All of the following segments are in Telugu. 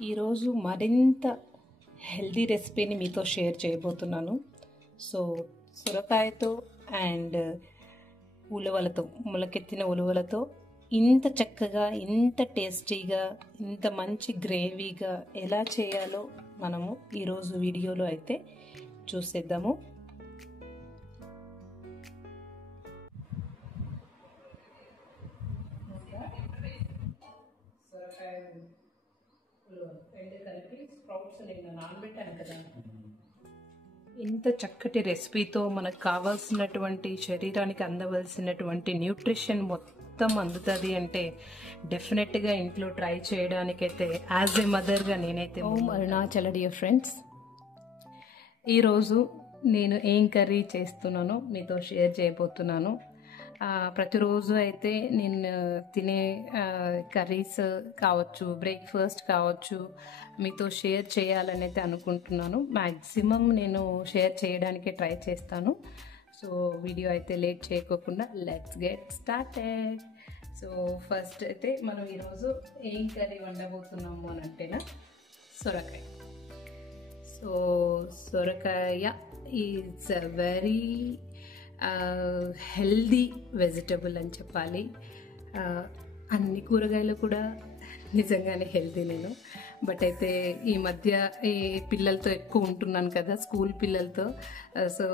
ఈరోజు మరింత హెల్దీ రెసిపీని మీతో షేర్ చేయబోతున్నాను. సో సొరకాయతో అండ్ ఉలవలతో, మొలకెత్తిన ఉలవలతో ఇంత చక్కగా, ఇంత టేస్టీగా, ఇంత మంచి గ్రేవీగా ఎలా చేయాలో మనము ఈరోజు వీడియోలో అయితే చూసేద్దాము. సొరకాయ రెండు కలిపి స్ప్రౌట్స్ నేను నానబెట్టాను కదా. ఇంత చక్కటి రెసిపీతో మనకు కావాల్సినటువంటి, శరీరానికి అందవలసినటువంటి న్యూట్రిషన్ మొత్తం అందుతుంది అంటే డెఫినెట్గా ఇంట్లో ట్రై చేయడానికైతే యాజ్ ఏ మదర్గా నేనైతే అరుణాచల డియర్ ఫ్రెండ్స్, ఈరోజు నేను ఏం కర్రీ చేస్తున్నానో మీతో షేర్ చేయబోతున్నాను. ప్రతిరోజు అయితే నేను తినే కర్రీస్ కావచ్చు, బ్రేక్ఫాస్ట్ కావచ్చు, మీతో షేర్ చేయాలని అయితే అనుకుంటున్నాను. మ్యాక్సిమం నేను షేర్ చేయడానికే ట్రై చేస్తాను. సో వీడియో అయితే లేట్ చేయకోకుండా let's get started. So first అయితే మనం ఈరోజు ఏం కర్రీ వండబోతున్నాము అని అంటేనా సొరకాయ. సో సొరకాయ ఈజ్ వెరీ హెల్దీ వెజిటబుల్ అని చెప్పాలి. అన్ని కూరగాయలు కూడా నిజంగానే హెల్దీ నేను. బట్ అయితే ఈ మధ్య ఈ పిల్లలతో ఎక్కువ ఉంటున్నాను కదా, స్కూల్ పిల్లలతో. సో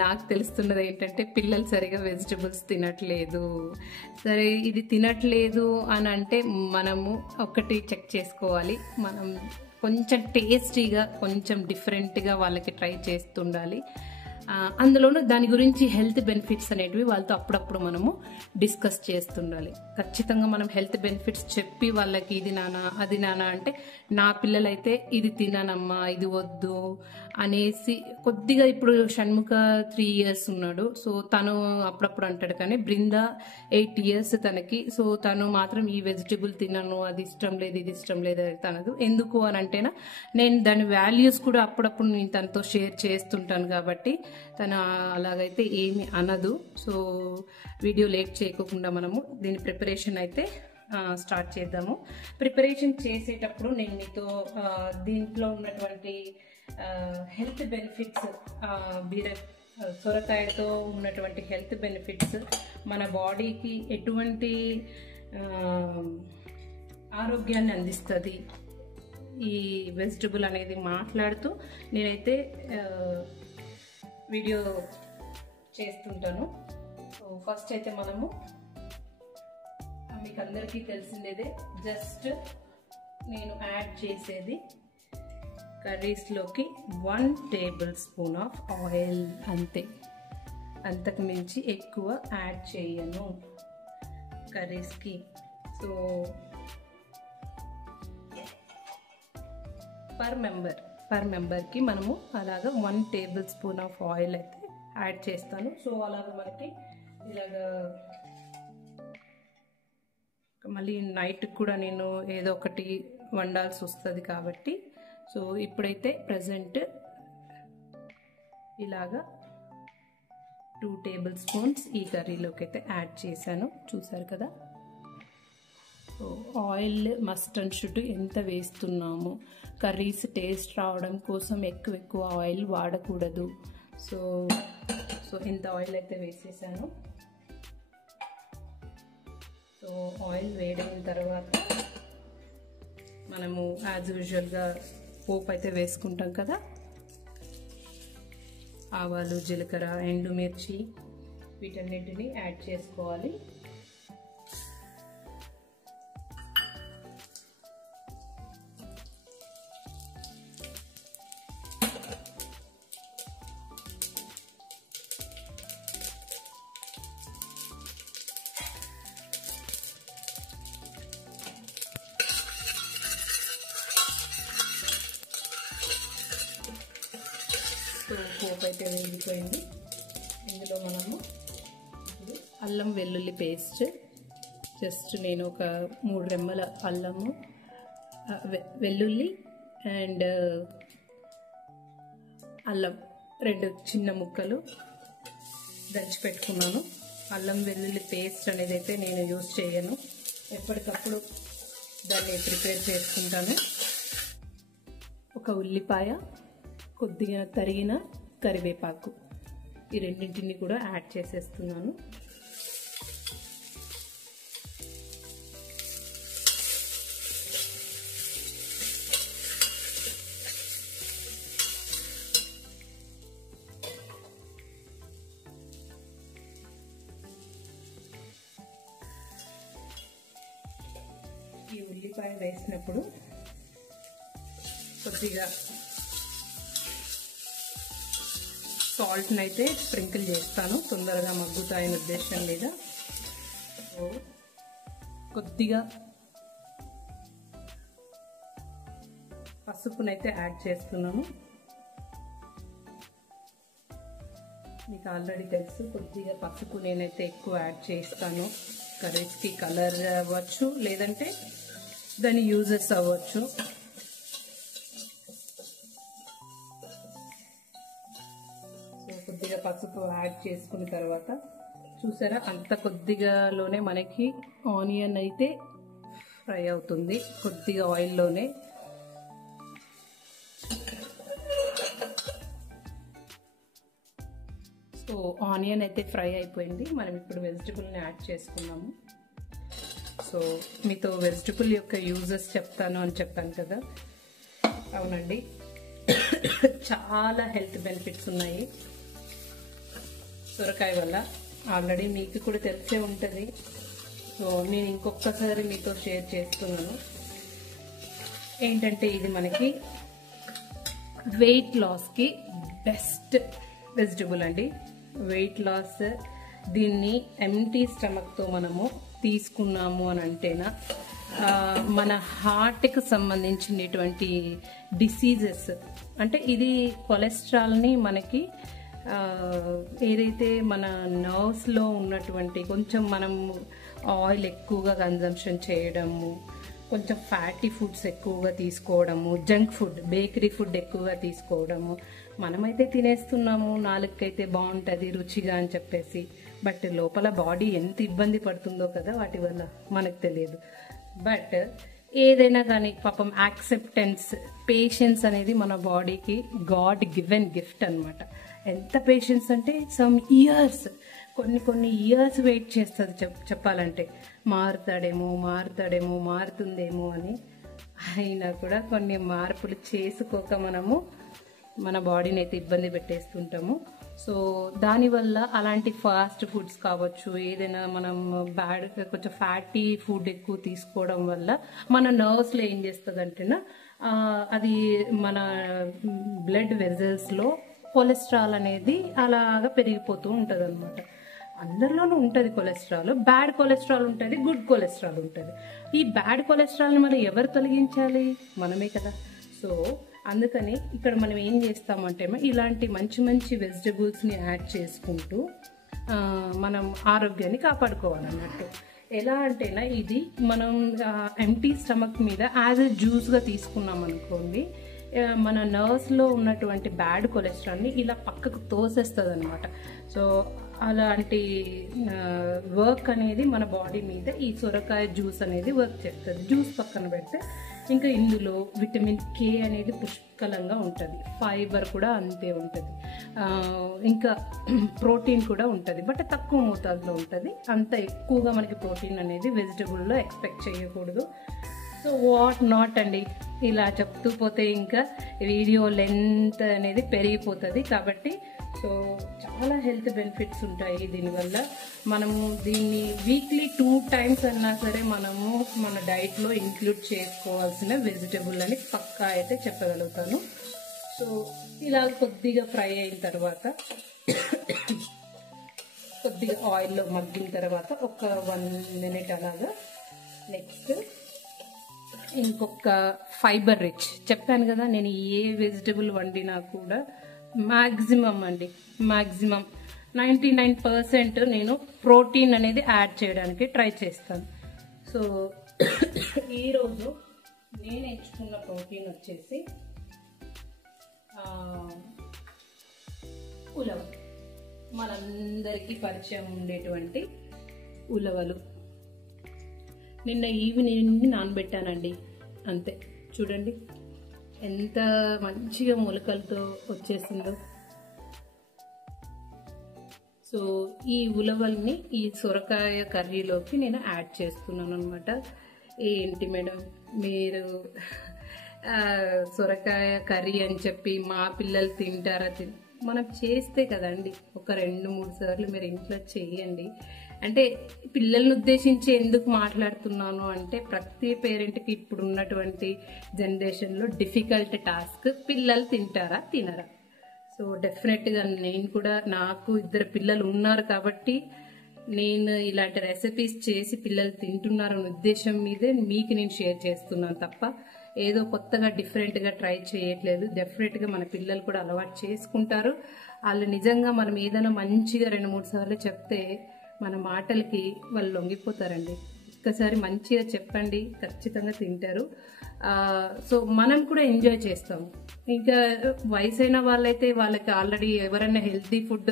నాకు తెలుస్తున్నది ఏంటంటే పిల్లలు సరిగా వెజిటబుల్స్ తినట్లేదు. సరే, ఇది తినట్లేదు అని అంటే మనము ఒకటి చెక్ చేసుకోవాలి. మనం కొంచెం టేస్టీగా, కొంచెం డిఫరెంట్గా వాళ్ళకి ట్రై చేస్తుండాలి. అందులోనూ దాని గురించి హెల్త్ బెనిఫిట్స్ అనేటివి వాళ్ళతో అప్పుడప్పుడు మనము డిస్కస్ చేస్తుండాలి. ఖచ్చితంగా మనం హెల్త్ బెనిఫిట్స్ చెప్పి వాళ్ళకి ఇది నానా అది నానా అంటే, నా పిల్లలైతే ఇది తిననమ్మా, ఇది వద్దు అనేసి కొద్దిగా, ఇప్పుడు షణ్ముఖ 3 years ఉన్నాడు. సో తను అప్పుడప్పుడు అంటాడు, కానీ బృంద 8 years తనకి. సో తను మాత్రం ఈ వెజిటబుల్ తినను, అది ఇష్టం లేదు, ఇది ఇష్టం లేదు తనదు. ఎందుకు అని అంటేనా, నేను దాని వాల్యూస్ కూడా అప్పుడప్పుడు నేను తనతో షేర్ చేస్తుంటాను కాబట్టి తను అలాగైతే ఏమి అనదు. సో వీడియో లేట్ చేయకుండా మనము దీని ప్రిపరేషన్ అయితే స్టార్ట్ చేద్దాము. ప్రిపరేషన్ చేసేటప్పుడు నేను మీతో దీంట్లో ఉన్నటువంటి హెల్త్ బెనిఫిట్స్, సొరకాయతో ఉన్నటువంటి హెల్త్ బెనిఫిట్స్, మన బాడీకి ఎటువంటి ఆరోగ్యాన్ని అందిస్తుంది ఈ వెజిటబుల్ అనేది మాట్లాడుతూ నేనైతే వీడియో చేస్తుంటాను. సో ఫస్ట్ అయితే మనము, మీకు అందరికీ తెలిసిందేదే, జస్ట్ నేను యాడ్ చేసేది కర్రీస్లోకి 1 tablespoon ఆఫ్ ఆయిల్, అంతే. అంతకు మించి ఎక్కువ యాడ్ చేయను కర్రీస్కి. సో పర్ మెంబర్కి మనము అలాగా 1 tablespoon ఆఫ్ ఆయిల్ అయితే యాడ్ చేస్తాను. సో అలాగ మనకి ఇలాగా మళ్ళీ నైట్ కూడా నేను ఏదో ఒకటి వండాల్సి వస్తుంది కాబట్టి, సో ఇప్పుడైతే ప్రజెంట్ ఇలాగా 2 tablespoons ఈ కర్రీలోకి అయితే యాడ్ చేశాను. చూసారు కదా. So oil must and should ఎంత వేస్తున్నాము, కర్రీస్ టేస్ట్ రావడం కోసం ఎక్కువ ఆయిల్ వాడకూడదు. సో ఇంత ఆయిల్ అయితే వేసేసాను. సో ఆయిల్ వేడైన తర్వాత మనము యాజ్ యూజువల్గా పోపు అయితే వేసుకుంటాం కదా. ఆవాలు, జీలకర్ర, ఎండుమిర్చి వీటన్నిటిని యాడ్ చేసుకోవాలి. సో పోపు అయితే వేగిపోయింది. ఇందులో మనము ఇప్పుడు అల్లం వెల్లుల్లి పేస్ట్, జస్ట్ నేను ఒక 3 రెమ్మల అల్లము, వెల్లుల్లి అండ్ అల్లం 2 చిన్న ముక్కలు దంచి పెట్టుకున్నాను. అల్లం వెల్లుల్లి పేస్ట్ అనేది అయితే నేను యూజ్ చేయను, ఎప్పటికప్పుడు దాన్ని ప్రిపేర్ చేసుకుంటాను. ఒక ఉల్లిపాయ, కొద్దిగా తరిగిన కరివేపాకు, ఈ రెండింటిని కూడా యాడ్ చేసేస్తున్నాను. ఈ ఉల్లిపాయ వేసినప్పుడు కొద్దిగా సాల్ట్ని అయితే స్ప్రింకిల్ చేస్తాను, తొందరగా మగ్గుతాయని ఉద్దేశం మీద. సో కొద్దిగా పసుపునైతే యాడ్ చేస్తున్నాను. మీకు ఆల్రెడీ తెలుసు, కొద్దిగా పసుపు నేనైతే ఎక్కువ యాడ్ చేస్తాను. కర్రీస్కి కలర్ అవ్వచ్చు, లేదంటే దాని యూజెస్ అవ్వచ్చు. సో కొద్దిగా పసుపు యాడ్ చేసుకున్న తర్వాత చూసారా, అంత కొద్దిగాలోనే మనకి ఆనియన్ అయితే ఫ్రై అవుతుంది, కొద్దిగా ఆయిల్లోనే. సో ఆనియన్ అయితే ఫ్రై అయిపోయింది. మనం ఇప్పుడు వెజిటబుల్ని యాడ్ చేసుకున్నాము. సో మీతో వెజిటబుల్ యొక్క యూజెస్ చెప్తాను అని చెప్పాను కదా, అవునండి, చాలా హెల్త్ బెనిఫిట్స్ ఉన్నాయి సొరకాయ వల్ల. ఆల్రెడీ మీకు కూడా తెలిసే ఉంటుంది. సో నేను ఇంకొకసారి మీతో షేర్ చేస్తున్నాను. ఏంటంటే ఇది మనకి వెయిట్ లాస్కి బెస్ట్ వెజిటబుల్ అండి. వెయిట్ లాస్, దీన్ని ఎంటీ స్టమక్తో మనము తీసుకున్నాము అని అంటేనా మన హార్ట్కి సంబంధించినటువంటి డిసీజెస్, అంటే ఇది కొలెస్ట్రాల్ని మనకి ఏదైతే మన నర్వ్స్లో ఉన్నటువంటి కొంచెం మనం ఆయిల్ ఎక్కువగా కన్జంప్షన్ చేయడము, కొంచెం ఫ్యాటీ ఫుడ్స్ ఎక్కువగా తీసుకోవడము, జంక్ ఫుడ్, బేకరీ ఫుడ్ ఎక్కువగా తీసుకోవడము, మనమైతే తినేస్తున్నాము, నాలుకైతే బాగుంటుంది రుచిగా అని చెప్పేసి, బట్ లోపల బాడీ ఎంత ఇబ్బంది పడుతుందో కదా వాటి వల్ల మనకు తెలియదు. బట్ ఏదైనా కానీ పాపం యాక్సెప్టెన్స్, పేషెన్స్ అనేది మన బాడీకి గాడ్ గివెన్ గిఫ్ట్ అనమాట. ఎంత పేషెన్స్ అంటే సమ్ ఇయర్స్, కొన్ని ఇయర్స్ వెయిట్ చేస్తుంది చెప్పాలంటే, మారుతాడేమో మారుతుందేమో అని. అయినా కూడా కొన్ని మార్పులు చేసుకోక మనము మన బాడీని అయితే ఇబ్బంది పెట్టేస్తుంటాము. సో దానివల్ల అలాంటి ఫాస్ట్ ఫుడ్స్ కావచ్చు, ఏదైనా మనం కొంచెం ఫ్యాటీ ఫుడ్ ఎక్కువ తీసుకోవడం వల్ల మన నర్వ్స్లో ఏం చేస్తుంది అంటేనా, అది మన బ్లడ్ వెజల్స్లో కొలెస్ట్రాల్ అనేది అలాగా పెరిగిపోతూ ఉంటుంది అనమాట. అందరిలోనూ ఉంటుంది కొలెస్ట్రాల్, బ్యాడ్ కొలెస్ట్రాల్ ఉంటుంది, గుడ్ కొలెస్ట్రాల్ ఉంటుంది. ఈ బ్యాడ్ కొలెస్ట్రాల్ని మనం ఎవరు తొలగించాలి? మనమే కదా. సో అందుకని ఇక్కడ మనం ఏం చేస్తామంటే ఇలాంటి మంచి వెజిటబుల్స్ని యాడ్ చేసుకుంటూ మనం ఆరోగ్యాన్ని కాపాడుకోవాలన్నట్టు. ఎలా అంటేనా, ఇది మనం ఎంటీ స్టమక్ మీద యాజ్ ఎ జ్యూస్గా తీసుకున్నాం అనుకోండి, మన నర్వ్స్లో ఉన్నటువంటి బ్యాడ్ కొలెస్ట్రాల్ని ఇలా పక్కకు తోసేస్తుంది అనమాట. సో అలాంటి వర్క్ అనేది మన బాడీ మీద ఈ సొరకాయ జ్యూస్ అనేది వర్క్ చేస్తుంది. జ్యూస్ పక్కన పెడితే ఇంకా ఇందులో విటమిన్ కే అనేది పుష్కలంగా ఉంటుంది, ఫైబర్ కూడా అంతే ఉంటుంది, ఇంకా ప్రోటీన్ కూడా ఉంటుంది, బట్ తక్కువ మోతాదులో ఉంటుంది. అంత ఎక్కువగా మనకి ప్రోటీన్ అనేది వెజిటబుల్లో ఎక్స్పెక్ట్ చేయకూడదు. సో వాట్ నాట్ అండి, ఇలా చెప్తూ పోతే ఇంకా వీడియో లెంత్ అనేది పెరిగిపోతుంది. కాబట్టి సో చాలా హెల్త్ బెనిఫిట్స్ ఉంటాయి దీనివల్ల. మనము దీన్ని వీక్లీ 2 times అన్నా సరే మనము మన డైట్లో ఇంక్లూడ్ చేసుకోవాల్సిన వెజిటబుల్ అని పక్కా అయితే చెప్పగలుగుతాను. సో ఇలా కొద్దిగా ఫ్రై అయిన తర్వాత కొద్దిగా ఆయిల్లో మగ్గిన తర్వాత ఒక 1 minute అలాగా. నెక్స్ట్ ఇంకొక ఫైబర్ రిచ్, చెప్పాను కదా నేను ఏ వెజిటబుల్ వండినా కూడా మ్యాక్సిమం 99% నేను ప్రోటీన్ అనేది యాడ్ చేయడానికి ట్రై చేస్తాను. సో ఈరోజు నేను ఎంచుకున్న ప్రోటీన్ వచ్చేసి ఉలవ, మనందరికీ పరిచయం ఉండేటువంటి ఉలవలు. నిన్న ఈవినింగ్ నానబెట్టానండి, అంతే. చూడండి ఎంత మంచిగా మొలకలతో వచ్చేసిందో. సో ఈ ఉలవల్ని ఈ సొరకాయ కర్రీలోకి నేను యాడ్ చేస్తున్నాను అనమాట. ఏంటి మేడం మీరు సొరకాయ కర్రీ అని చెప్పి మా పిల్లలు తింటారా? మనం చేస్తే కదండి, ఒక 2-3 సార్లు మీరు ఇంట్లో చేయండి. అంటే పిల్లల్ని ఉద్దేశించి ఎందుకు మాట్లాడుతున్నాను అంటే, ప్రతి పేరెంట్కి ఇప్పుడు ఉన్నటువంటి జనరేషన్లో డిఫికల్ట్ టాస్క్, పిల్లలు తింటారా తినరా. సో డెఫినెట్గా నేను కూడా, నాకు 2 పిల్లలు ఉన్నారు కాబట్టి నేను ఇలాంటి రెసిపీస్ చేసి పిల్లలు తింటున్నారనే ఉద్దేశం మీదే మీకు నేను షేర్ చేస్తున్నాను తప్ప ఏదో కొత్తగా డిఫరెంట్గా ట్రై చేయట్లేదు. డెఫినెట్గా మన పిల్లలు కూడా అలవాటు చేసుకుంటారు. వాళ్ళు నిజంగా మనం ఏదైనా మంచిగా 2-3 సార్లు చెప్తే మన మాటలకి వాళ్ళు లొంగిపోతారండి. ఒక్కసారి మంచిగా చెప్పండి, ఖచ్చితంగా తింటారు. సో మనం కూడా ఎంజాయ్ చేస్తాము. ఇంకా వయసైన వాళ్ళైతే వాళ్ళకి ఆల్రెడీ ఎవరైనా హెల్తీ ఫుడ్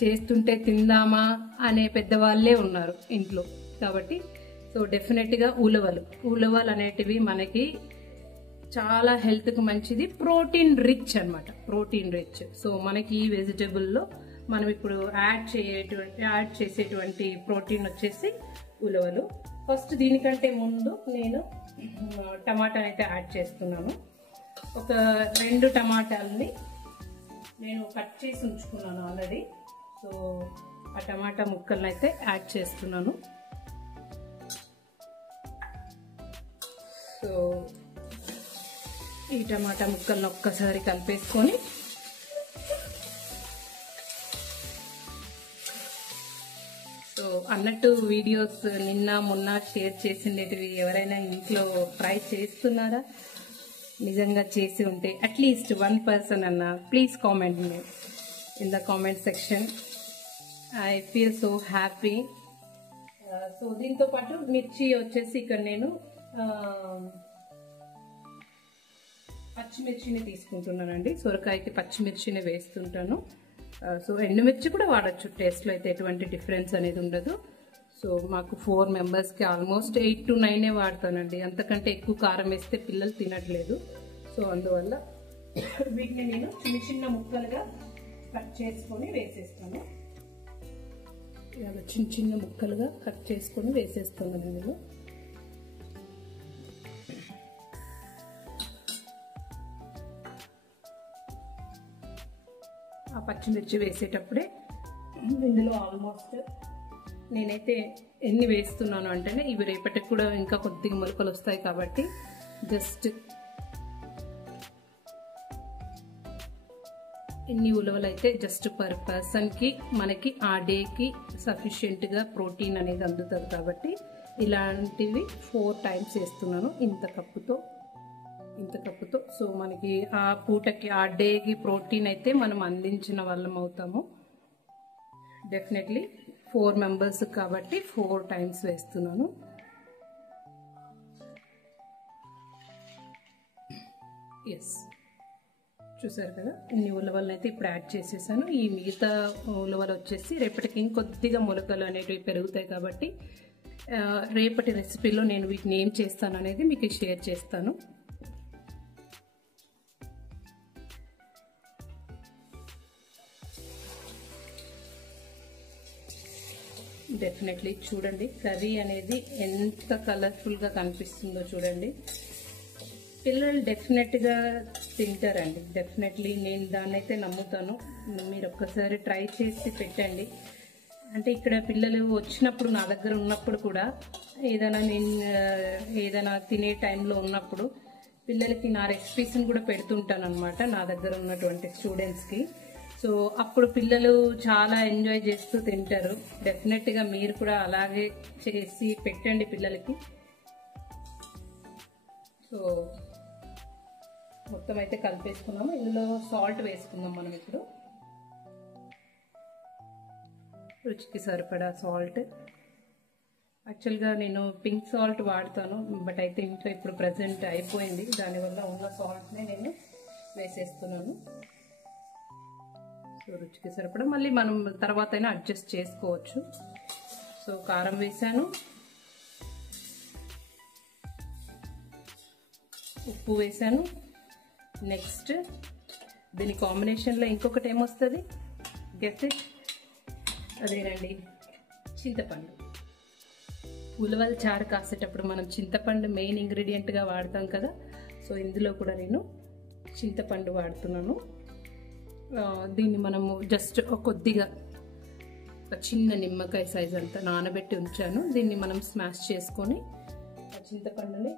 చేస్తుంటే తిందామా అనే పెద్దవాళ్ళే ఉన్నారు ఇంట్లో. కాబట్టి సో డెఫినెట్గా ఉలవలు అనేటివి మనకి చాలా హెల్త్కి మంచిది, ప్రోటీన్ రిచ్ అనమాట, ప్రోటీన్ రిచ్. సో మనకి ఈ వెజిటబుల్లో మనం ఇప్పుడు యాడ్ చేసేటువంటి ప్రోటీన్ వచ్చేసి ఉలవలు. ఫస్ట్ దీనికంటే ముందు నేను టమాటా అయితే యాడ్ చేస్తున్నాను. ఒక 2 టమాటాలని నేను కట్ చేసి ఉంచుకున్నాను ఆల్రెడీ. సో ఆ టమాటా ముక్కలను అయితే యాడ్ చేస్తున్నాను. సో ఈ టమాటా ముక్కలను ఒక్కసారి కలిపేసుకొని సో అన్నట్టు వీడియోస్ నిన్న మొన్న షేర్ చేసినవి ఎవరైనా ఇంట్లో ట్రై చేస్తున్నారా? నిజంగా చేసి ఉంటే అట్లీస్ట్ 1 పర్సన్ అన్న please comment me in the comment section. I feel so happy. So దీంతో పాటు మిర్చి వచ్చేసి ఇక్కడ నేను పచ్చిమిర్చిని తీసుకుంటున్నానండి. సొరకాయకి పచ్చిమిర్చిని వేస్తుంటాను. సో ఎండుమిర్చి కూడా వాడచ్చు, టేస్ట్లో అయితే ఎటువంటి డిఫరెన్స్ అనేది ఉండదు. సో మాకు 4 మెంబర్స్కి ఆల్మోస్ట్ 8 to 9 వాడతానండి. అంతకంటే ఎక్కువ కారం వేస్తే పిల్లలు తినట్లేదు. సో అందువల్ల వీటిని నేను చిన్న చిన్న ముక్కలుగా కట్ చేసుకొని వేసేస్తాను. ఇలా చిన్న చిన్న ముక్కలుగా కట్ చేసుకొని వేసేస్తాను నేను. ఆ పచ్చిమిర్చి వేసేటప్పుడే ఇందులో ఆల్మోస్ట్ నేనైతే ఎన్ని వేస్తున్నాను అంటేనే ఇవి రేపటికి కూడా ఇంకా కొద్దిగా మొలకలు వస్తాయి కాబట్టి జస్ట్ ఇన్ని ఉలవలు అయితే జస్ట్ పర్ పర్సన్కి మనకి ఆ డేకి సఫిషియెంట్గా ప్రోటీన్ అనేది అందుతుంది కాబట్టి ఇలాంటివి 4 times వేస్తున్నాను ఇంత కప్పుతో. సో మనకి ఆ పూటకి ఆ డేకి ప్రోటీన్ అయితే మనం అందించిన వాళ్ళం అవుతాము. డెఫినెట్లీ 4 మెంబర్స్ కాబట్టి 4 times వేస్తున్నాను. ఎస్, చూసారు కదా, ఇన్ని ఉలవలను అయితే ఇప్పుడు యాడ్ చేసేసాను. ఈ మిగతా ఉలవలు వచ్చేసి రేపటికి ఇంకొద్దిగా మొలకలు అనేటివి పెరుగుతాయి కాబట్టి రేపటి రెసిపీలో నేను వీటిని ఏం చేస్తాను అనేది మీకు షేర్ చేస్తాను. డెఫినెట్లీ చూడండి కర్రీ అనేది ఎంత కలర్ఫుల్గా కనిపిస్తుందో చూడండి. పిల్లలు డెఫినెట్గా తింటారండి. డెఫినెట్లీ నేను దాన్ని అయితే నమ్ముతాను. మీరు ఒక్కసారి ట్రై చేసి పెట్టండి. అంటే ఇక్కడ పిల్లలు వచ్చినప్పుడు నా దగ్గర ఉన్నప్పుడు కూడా ఏదైనా తినే టైంలో ఉన్నప్పుడు పిల్లలకి నా రెసిపీస్ని కూడా పెడుతుంటాను అనమాట నా దగ్గర ఉన్నటువంటి స్టూడెంట్స్కి. సో అప్పుడు పిల్లలు చాలా ఎంజాయ్ చేస్తూ తింటారు. డెఫినెట్గా మీరు కూడా అలాగే చేసి పెట్టండి పిల్లలకి. సో మొత్తం అయితే కలిపేసుకున్నాము. ఇందులో సాల్ట్ వేసుకుందాం మనం ఇప్పుడు. రుచికి సరిపడా సాల్ట్. యాక్చువల్గా నేను పింక్ సాల్ట్ వాడతాను, బట్ అయితే ఇంట్లో ఇప్పుడు ప్రజెంట్ అయిపోయింది. దానివల్ల ఉన్న సాల్ట్నే నేను వేసేస్తున్నాను. సో రుచికి సరిపడా మళ్ళీ మనం తర్వాత అయినా అడ్జస్ట్ చేసుకోవచ్చు. సో కారం వేసాను, ఉప్పు వేసాను, నెక్స్ట్ దీని కాంబినేషన్లో ఇంకొకటి ఏమొస్తుంది, గెస్ ఇట్. అదేనండి, చింతపండు. ఉలవల చారు కాసేటప్పుడు మనం చింతపండు మెయిన్ ఇంగ్రీడియంట్గా వాడతాం కదా. సో ఇందులో కూడా నేను చింతపండు వాడుతున్నాను. దీన్ని మనము జస్ట్ కొద్దిగా ఒక చిన్న నిమ్మకాయ సైజ్ అంతా నానబెట్టి ఉంచాను. దీన్ని మనం స్మాష్ చేసుకొని చింతపండుని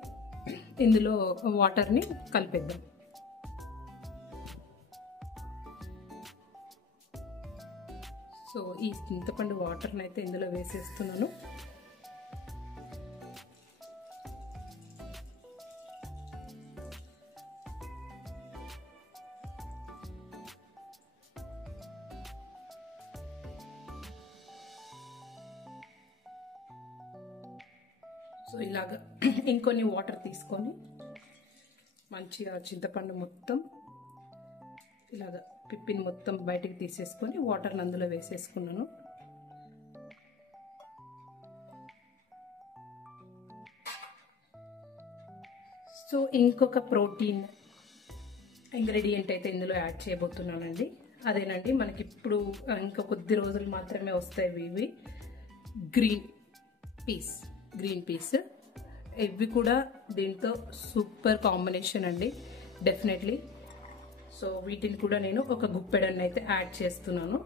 ఇందులో వాటర్ని కలిపేద్దాం. సో ఈ చింతపండు వాటర్ని అయితే ఇందులో వేసేస్తున్నాను. సో ఇలాగా ఇంకొన్ని వాటర్ తీసుకొని మంచిగా చింతపండు మొత్తం ఇలాగా పిప్పిని మొత్తం బయటికి తీసేసుకొని వాటర్ని అందులో వేసేసుకున్నాను. సో ఇంకొక ప్రోటీన్ ఇంగ్రీడియంట్ అయితే ఇందులో యాడ్ చేయబోతున్నానండి. అదేనండి, మనకి ఇప్పుడు ఇంకా కొద్ది రోజులు మాత్రమే వస్తాయి ఇవి గ్రీన్ పీస్. ఇవి కూడా దీంతో సూపర్ కాంబినేషన్ అండి, డెఫినెట్లీ. సో వీటిని కూడా నేను ఒక గుప్పెడన్ని అయితే యాడ్ చేస్తున్నాను.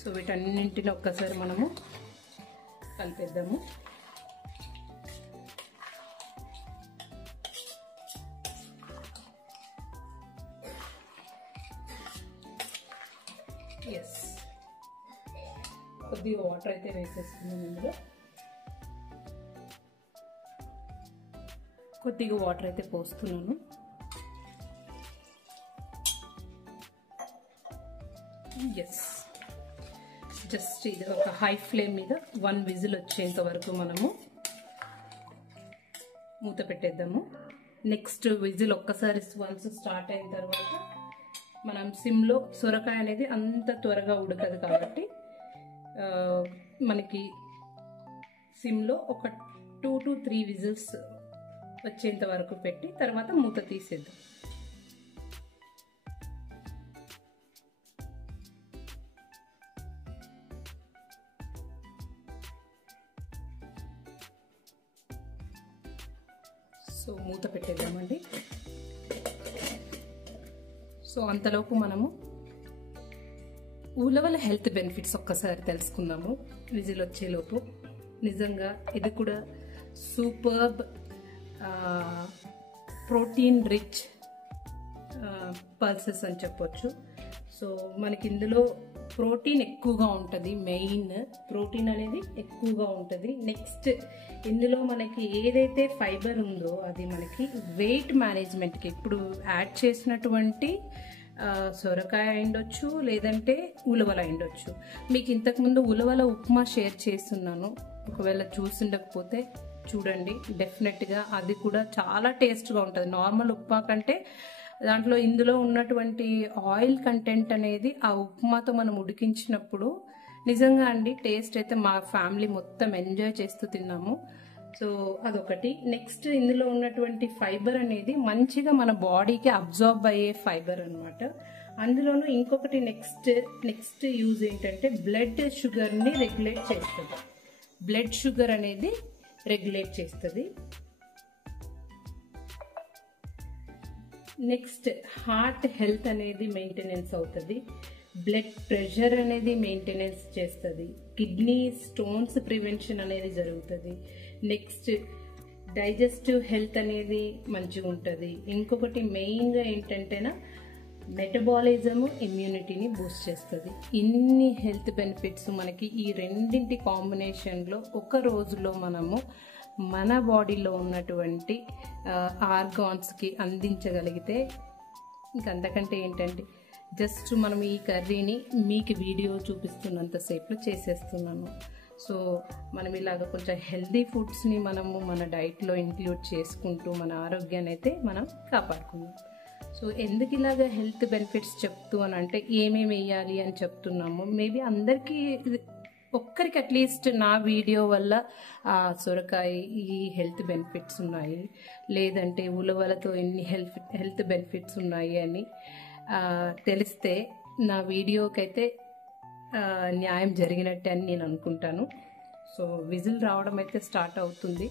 సో వీటన్నింటిని ఒక్కసారి మనము కలిపేద్దాము. ఎస్, కొద్దిగా వాటర్ అయితే వేసేస్తున్నాను. ఇందులో కొద్దిగా వాటర్ అయితే పోస్తున్నాను. ఎస్, జస్ట్ ఇది ఒక హై ఫ్లేమ్ మీద 1 విజిల్ వచ్చేంత వరకు మనము మూత పెట్టేద్దాము. నెక్స్ట్ విజిల్ ఒక్కసారి వన్స్ స్టార్ట్ అయిన తర్వాత మనం సిమ్లో, సొరకాయ అనేది అంత త్వరగా ఉడకదు కాబట్టి మనకి సిమ్లో ఒక 2 to 3 విజిల్స్ వచ్చేంత వరకు పెట్టి తర్వాత మూత తీసేద్దాం. సో మూత పెట్టేద్దామండి. సో అంతలోపు మనము ఉలవల హెల్త్ బెనిఫిట్స్ ఒక్కసారి తెలుసుకుందాము విజిల్ వచ్చేలోపు. నిజంగా ఇది కూడా సూపర్బ్ ప్రోటీన్ రిచ్ పల్సెస్ అని చెప్పొచ్చు. సో మనకి ఇందులో ప్రోటీన్ ఎక్కువగా ఉంటుంది, మెయిన్ ప్రోటీన్ అనేది ఎక్కువగా ఉంటుంది. నెక్స్ట్ ఇందులో మనకి ఏదైతే ఫైబర్ ఉందో అది మనకి వెయిట్ మేనేజ్మెంట్కి ఇప్పుడు యాడ్ చేసినటువంటి సొరకాయ అయిండొచ్చు, లేదంటే ఉలవల అయిండొచ్చు. మీకు ఇంతకుముందు ఉలవల ఉప్మా షేర్ చేస్తున్నాను, ఒకవేళ చూసిండకపోతే చూడండి. డెఫినెట్గా అది కూడా చాలా టేస్ట్గా ఉంటుంది నార్మల్ ఉప్మా కంటే. దాంట్లో ఇందులో ఉన్నటువంటి ఆయిల్ కంటెంట్ అనేది ఆ ఉప్మాతో మనం ఉడికించినప్పుడు నిజంగా అండి టేస్ట్ అయితే మా ఫ్యామిలీ మొత్తం ఎంజాయ్ చేస్తూ తిన్నాము. సో అదొకటి. నెక్స్ట్ ఇందులో ఉన్నటువంటి ఫైబర్ అనేది మంచిగా మన బాడీకి అబ్జార్బ్ అయ్యే ఫైబర్ అనమాట. అందులోనూ ఇంకొకటి నెక్స్ట్ యూజ్ ఏంటంటే బ్లడ్ షుగర్ని రెగ్యులేట్ చేస్తుంది. బ్లడ్ షుగర్ అనేది రెగ్యులేట్ చేస్తుంది. నెక్స్ట్ హార్ట్ హెల్త్ అనేది మెయింటెనెన్స్ అవుతుంది. బ్లడ్ ప్రెషర్ అనేది మెయింటెనెన్స్ చేస్తుంది. కిడ్నీ స్టోన్స్ ప్రివెన్షన్ అనేది జరుగుతుంది. నెక్స్ట్ డైజెస్టివ్ హెల్త్ అనేది మంచిగా ఉంటుంది. ఇంకొకటి మెయిన్గా ఏంటంటేనా మెటబాలిజము, ఇమ్యూనిటీని బూస్ట్ చేస్తుంది. ఇన్ని హెల్త్ బెనిఫిట్స్ మనకి ఈ రెండింటి కాంబినేషన్లో ఒక రోజులో మనము మన బాడీలో ఉన్నటువంటి ఆర్గాన్స్కి అందించగలిగితే ఇంకంతకంటే ఏంటంటే జస్ట్ మనం ఈ కర్రీని మీకు వీడియో చూపిస్తున్నంతసేపులో చేసేస్తున్నాను. సో మనం ఇలాగ కొంచెం హెల్దీ ఫుడ్స్ని మనము మన డైట్లో ఇంక్లూడ్ చేసుకుంటూ మన ఆరోగ్యాన్ని అయితే మనం కాపాడుకుందాం. సో ఎందుకు ఇలాగ హెల్త్ బెనిఫిట్స్ చెప్తూ అని అంటే ఏమేమి వేయాలి అని చెప్తున్నాము. మేబీ అందరికీ ఒక్కరికి అట్లీస్ట్ నా వీడియో వల్ల ఆ సొరకాయ ఈ హెల్త్ బెనిఫిట్స్ ఉన్నాయి, లేదంటే ఉలవలతో ఎన్ని హెల్త్ బెనిఫిట్స్ ఉన్నాయి అని తెలిస్తే నా వీడియోకైతే న్యాయం జరిగినట్టే అని నేను అనుకుంటాను. సో విజిల్ రావడం అయితే స్టార్ట్ అవుతుంది.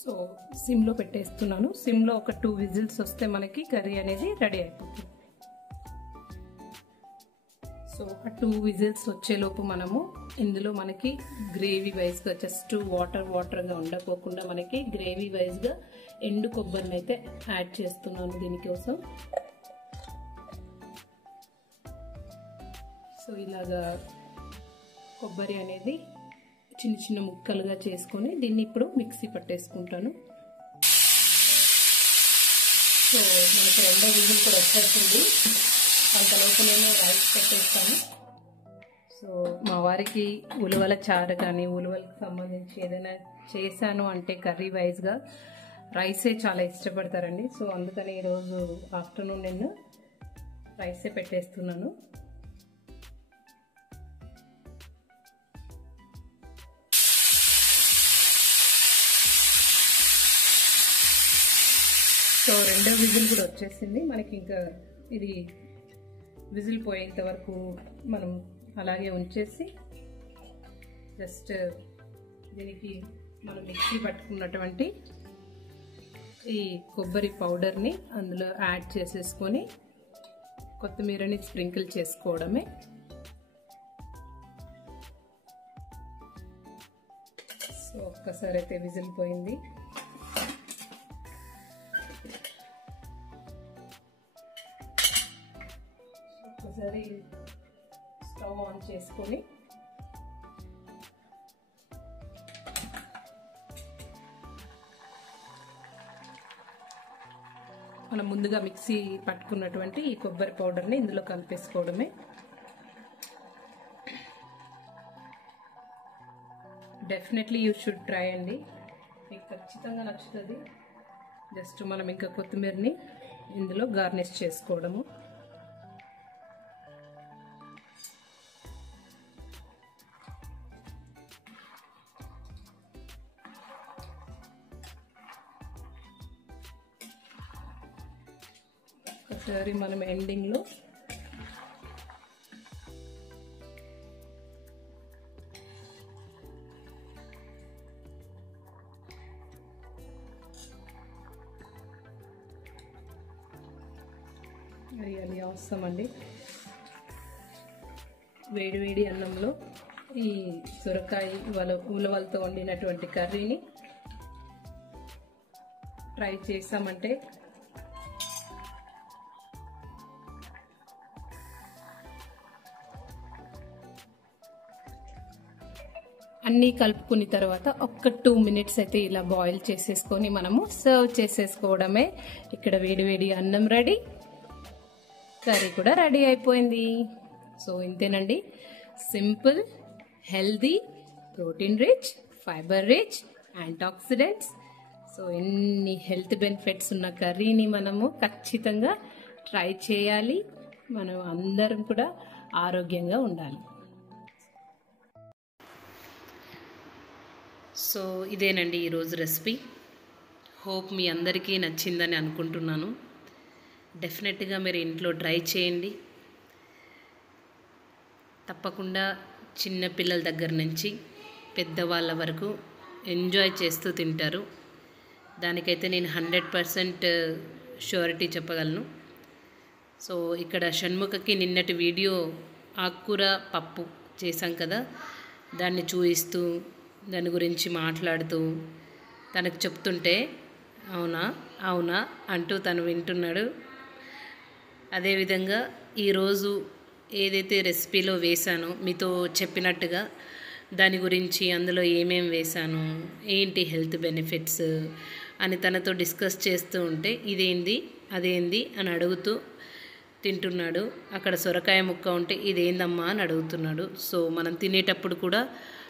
సో సిమ్లో పెట్టేస్తున్నాను. సిమ్లో ఒక 2 విజిల్స్ వస్తే మనకి కర్రీ అనేది రెడీ అయిపోతుంది. సో ఆ 2 విజిల్స్ వచ్చేలోపు మనము ఇందులో మనకి గ్రేవీ వైజ్గా జస్ట్ వాటర్గా ఉండకోకుండా మనకి గ్రేవీ వైజ్గా ఎండు కొబ్బరిని అయితే యాడ్ చేస్తున్నాను దీనికోసం. సో ఇలాగా కొబ్బరి అనేది చిన్న చిన్న ముక్కలుగా చేసుకొని దీన్ని ఇప్పుడు మిక్సీ పట్టేసుకుంటాను. సో మనకి 2వ విజిల్ కూడా వచ్చేస్తుంది. అంతలోపు నేను రైస్ పెట్టేస్తాను. సో మా వారికి ఉలవల చారు కానీ ఉలవలకు సంబంధించి ఏదైనా చేశాను అంటే కర్రీ వైజ్గా రైసే చాలా ఇష్టపడతారండి. సో అందుకని ఈరోజు ఆఫ్టర్నూన్ నేను రైసే పెట్టేస్తున్నాను. సో 2వ విజిల్ కూడా వచ్చేసింది. మనకి ఇంకా ఇది విజిల్ పోయేంత వరకు మనం అలాగే ఉంచేసి జస్ట్ దీనికి మనం మిక్సీ పట్టుకున్నటువంటి ఈ కొబ్బరి పౌడర్ని అందులో యాడ్ చేసేసుకొని కొత్తిమీరని స్ప్రింకిల్ చేసుకోవడమే. సో ఒక్కసారి అయితే విజిల్ పోయింది. ఒకసారి స్టవ్ ఆన్ చేసుకొని మనం ముందుగా మిక్సీ పట్టుకున్నటువంటి ఈ కొబ్బరి పౌడర్ని ఇందులో కలిపేసుకోవడమే. డెఫినెట్లీ యూ షుడ్ ట్రై అండి, మీకు ఖచ్చితంగా నచ్చుతుంది. జస్ట్ మనం ఇంకా కొత్తిమీరని ఇందులో గార్నిష్ చేసుకోవడము. ఒకసారి మనం ఎండింగ్లో రియల్లీ అవసరం అండి. వేడి అన్నంలో ఈ సొరకాయ ఉలవలతో వండినటువంటి కర్రీని ట్రై చేసామంటే అన్నీ కలుపుకున్న తర్వాత ఒక్క 2 మినిట్స్ అయితే ఇలా బాయిల్ చేసేసుకొని మనము సర్వ్ చేసేసుకోవడమే. ఇక్కడ వేడి అన్నం రెడీ, కర్రీ కూడా రెడీ అయిపోయింది. సో ఇంతేనండి, simple, healthy, protein rich, fibre rich, antioxidants. So ఎన్ని హెల్త్ బెనిఫిట్స్ ఉన్న కర్రీని మనము ఖచ్చితంగా ట్రై చేయాలి. మనం అందరం కూడా ఆరోగ్యంగా ఉండాలి. సో ఇదేనండి ఈరోజు రెసిపీ. హోప్ మీ అందరికీ నచ్చిందని అనుకుంటున్నాను. డెఫినెట్గా మీరు ఇంట్లో ట్రై చేయండి. తప్పకుండా చిన్న పిల్లల దగ్గర నుంచి పెద్దవాళ్ళ వరకు ఎంజాయ్ చేస్తూ తింటారు. దానికైతే నేను 100% ష్యూరిటీ చెప్పగలను. సో ఇక్కడ షణ్ముఖకి నిన్నటి వీడియో ఆకుకూర పప్పు చేశాం కదా, దాన్ని చూపిస్తూ దాని గురించి మాట్లాడుతూ తనకు చెప్తుంటే అవునా అంటూ తను వింటున్నాడు. అదేవిధంగా ఈరోజు ఏదైతే రెసిపీలో వేశానో మీతో చెప్పినట్టుగా దాని గురించి అందులో ఏమేమి వేశాను, ఏంటి హెల్త్ బెనిఫిట్స్ అని తనతో డిస్కస్ చేస్తూ ఉంటే ఇదేంది అదేంది అని అడుగుతూ తింటున్నాడు. అక్కడ సొరకాయ ముక్క ఉంటే ఇదేందమ్మా అని అడుగుతున్నాడు. సో మనం తినేటప్పుడు కూడా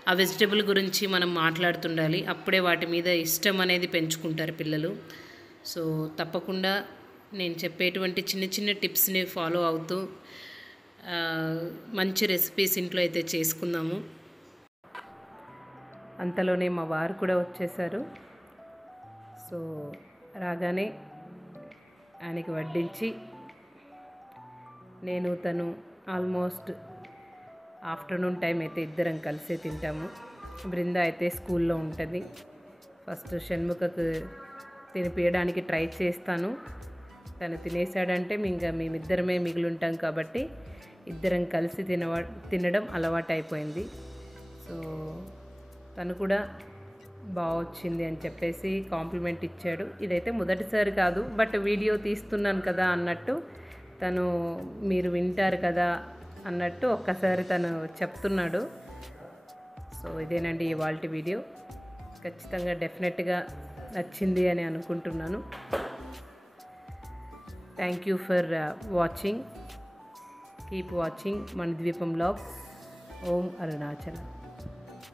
ఆ వెజిటబుల్ గురించి మనం మాట్లాడుతుండాలి. అప్పుడే వాటి మీద ఇష్టం అనేది పెంచుకుంటారు పిల్లలు. సో తప్పకుండా నేను చెప్పేటువంటి చిన్న చిన్న టిప్స్ని ఫాలో అవుతూ మంచి రెసిపీస్ ఇంట్లో అయితే చేసుకుందాము. అంతలోనే మా వారు కూడా వచ్చేసారు. సో రాగానే ఆయనకి వడ్డించి నేను తను ఆల్మోస్ట్ ఆఫ్టర్నూన్ టైం అయితే ఇద్దరం కలిసే తింటాము. బృంద అయితే స్కూల్లో ఉంటుంది. ఫస్ట్ షణ్ముఖకు తినిపించడానికి ట్రై చేస్తాను. తను తినేసాడంటే ఇంకా మేమిద్దరమే మిగిలి ఉంటాం కాబట్టి ఇద్దరం కలిసి తినడం అలవాటు అయిపోయింది. సో తను కూడా బాగా వచ్చింది అని చెప్పేసి కాంప్లిమెంట్ ఇచ్చాడు. ఇదైతే మొదటిసారి కాదు, బట్ వీడియో తీస్తున్నాను కదా అన్నట్టు తను మీరు వింటారు కదా అన్నట్టు ఒక్కసారి తను చెప్తున్నాడు. సో ఇదేనండి ఇవాల్టి వీడియో. ఖచ్చితంగా డెఫినెట్గా నచ్చింది అని అనుకుంటున్నాను. Thank you for watching. Keep watching మన ద్వీపం వ్లాగ్స్. ఓం అరుణాచలం.